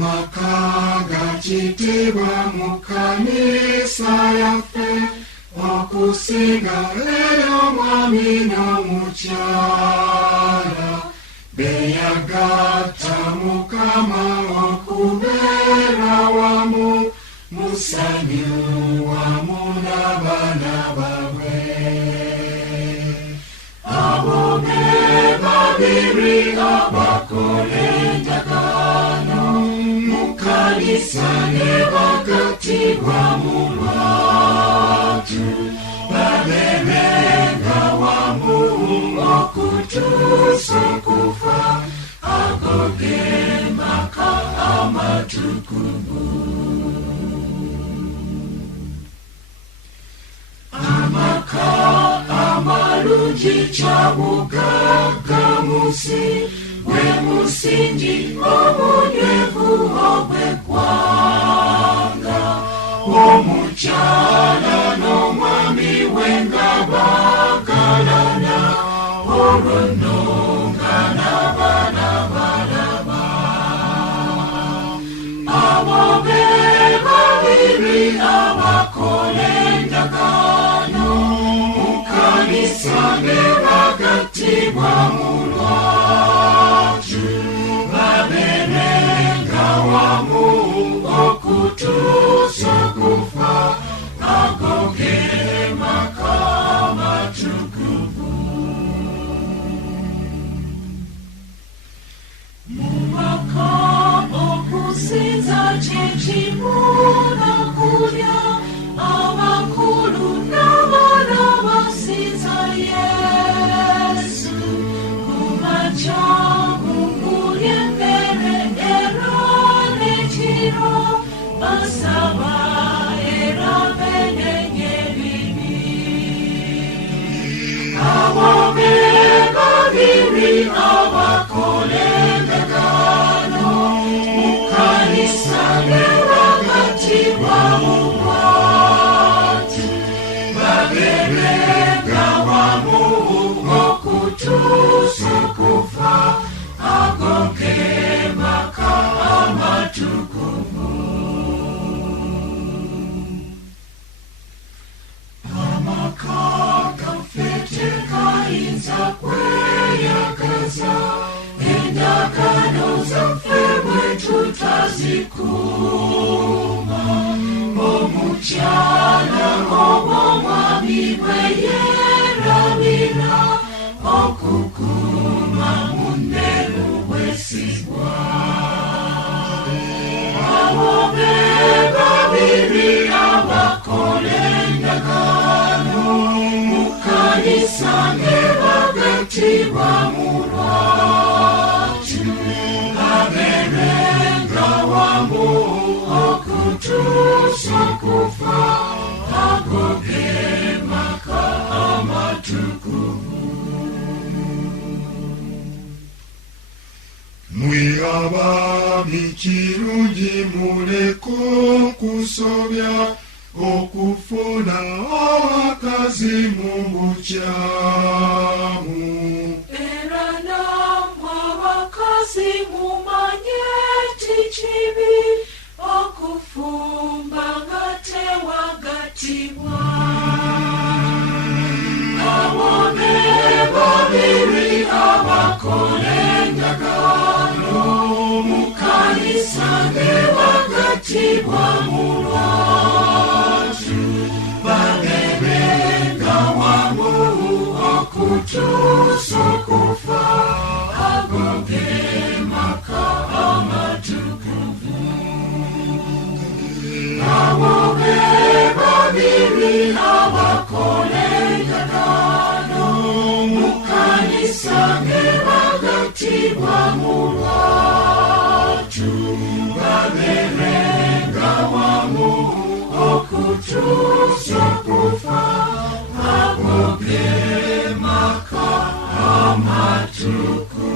amakaga kitibwa mu kanisa yaffe okusinga eri omwami n'omukyala beyagatta Mukama okubeera wamu musanyu wamu n'abaana baabwe. Abo be babiri abakola endagaano mu kanisa ne bagattibwa mu lwatu babeerenga wamu okutuusa okufa. Ago ge maka amatukuvu. Amaka amalungi kyabugagga munsi gwe musingi omunywevu ogw'eggwanga. Omukyala n'omwami we nga bagalana olwo nno nga n'abaana balaba. Abo be babiri abakola endagaano mu kanisa ne bagattibwa mu lwatu babeerenga wamu okutuusa okufa. Ago ge maka amatukuvu. Mu maka okusinza kye kimu n'okulya abakulu n'abaana basinza Yesu. Ku makya mukulya emmere era n'ekiro basaba era benenye ebibi. Abo be babiri abakola endagaano mu kanisa ne bagattibwa mu lwatu babeerenga wamu okutuusa okufa. Ago ge maka amatukuvu. Amaka gaffe tekayinza kweyagaza endagaano zaffe bwe tutazikuuma. Omukyala obw'omwami bwe yeerabira okukuuma munne mu bwesigwa. Abo be babiri abakola endagaano mu kanisa ne bagattibwa mu lwatu babeerenga wamu okutuusa okufa. Ago ge maka amatukuvu. Mmwe abaami kirungi muleke okusobya okufuna abakazi mu bukyamu. Era nammwe abakazi mumanye ti kibi okufumba nga tewagattibwa. Abo be babiri abakola endagaano mu kanisa ne bagattibwa mu lwatu babeerenga wamu okutuusa okufa. Ago ge maka amatukuvu. Abo be babiri abakola endagaano mu kanisa ne bagattibwa mu lwatu babeerenga wamu okutuusa okufa. Ago ge maka amatukuvu.